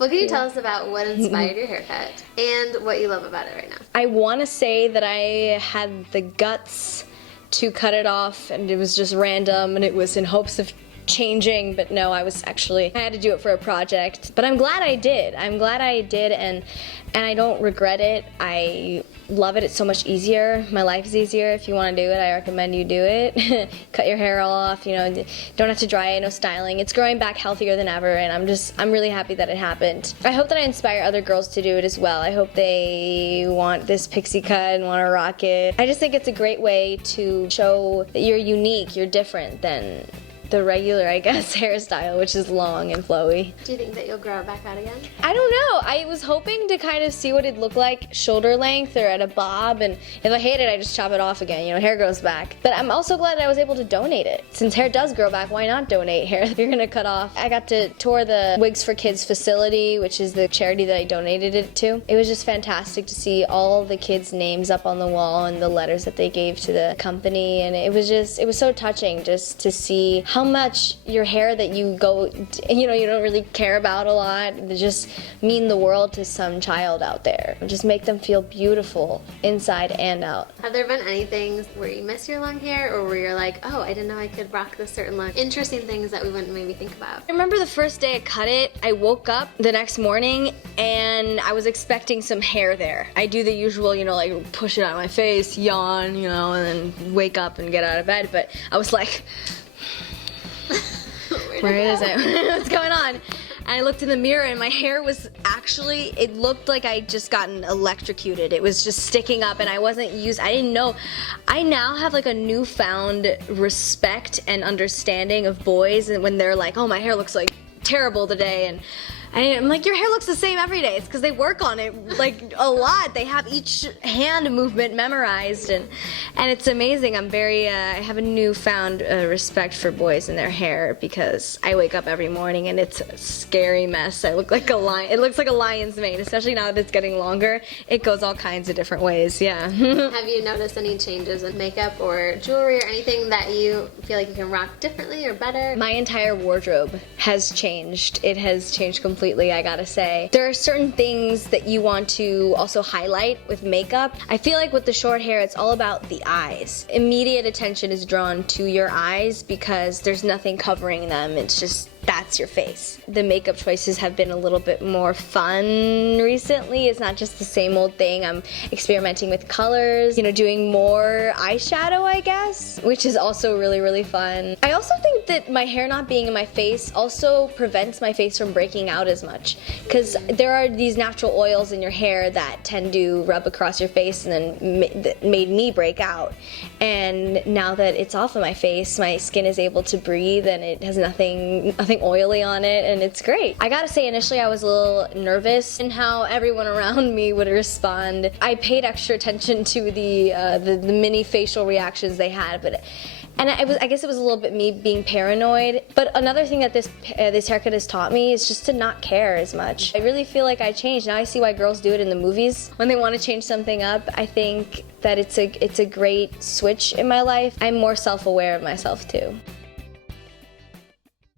What can you tell us about what inspired your haircut and what you love about it right now? I want to say that I had the guts to cut it off, and it was just random, and it was in hopes of changing, but no, I had to do it for a project. But I'm glad I did. And I don't regret it. I love it. It's so much easier. My life is easier. If you want to do it, I recommend you do it. Cut your hair all off, you know, don't have to dry it, no styling. It's growing back healthier than ever, and I'm really happy that it happened. I hope that I inspire other girls to do it as well. I hope they want this pixie cut and want to rock it. I just think it's a great way to show that you're unique, you're different than the regular, I guess, hairstyle, which is long and flowy. Do you think that you'll grow it back out again? I don't know. I was hoping to kind of see what it'd look like shoulder length or at a bob, and if I hate it, I just chop it off again. You know, hair grows back. But I'm also glad that I was able to donate it. Since hair does grow back, why not donate hair that you're gonna cut off? I got to tour the Wigs for Kids facility, which is the charity that I donated it to. It was just fantastic to see all the kids' names up on the wall and the letters that they gave to the company, and it was so touching just to see how much your hair that you don't really care about a lot, just mean the world to some child out there. Just make them feel beautiful inside and out. Have there been any things where you miss your long hair, or where you're like, oh, I didn't know I could rock this certain look? Interesting things that we wouldn't maybe think about. I remember the first day I cut it, I woke up the next morning and I was expecting some hair there. I do the usual, you know, like push it out of my face, yawn, you know, and then wake up and get out of bed, but I was like, where is it? What's going on? And I looked in the mirror and my hair was actually, it looked like I'd just gotten electrocuted. It was just sticking up, and I didn't know. I now have like a newfound respect and understanding of boys, and when they're like, oh, my hair looks like terrible today, and I'm like, your hair looks the same every day. It's because they work on it like a lot. They have each hand movement memorized, and it's amazing. I have a newfound respect for boys and their hair, because I wake up every morning and it's a scary mess. I look like a lion. It looks like a lion's mane, especially now that it's getting longer. It goes all kinds of different ways, yeah. Have you noticed any changes in makeup or jewelry or anything that you feel like you can rock differently or better? My entire wardrobe has changed. It has changed completely, I gotta say. There are certain things that you want to also highlight with makeup. I feel like with the short hair, it's all about the eyes. Immediate attention is drawn to your eyes because there's nothing covering them. It's just, that's your face. The makeup choices have been a little bit more fun recently. It's not just the same old thing. I'm experimenting with colors, you know, doing more eyeshadow, I guess, which is also really, really fun. I also think that my hair not being in my face also prevents my face from breaking out as much, because there are these natural oils in your hair that tend to rub across your face and then that made me break out. And now that it's off of my face, my skin is able to breathe, and it has nothing oily on it, and it's great. I gotta say, initially I was a little nervous in how everyone around me would respond. I paid extra attention to the mini facial reactions they had, I guess it was a little bit me being paranoid. But another thing that this haircut has taught me is just to not care as much. I really feel like I changed. Now I see why girls do it in the movies when they want to change something up. I think that it's a great switch in my life. I'm more self-aware of myself too.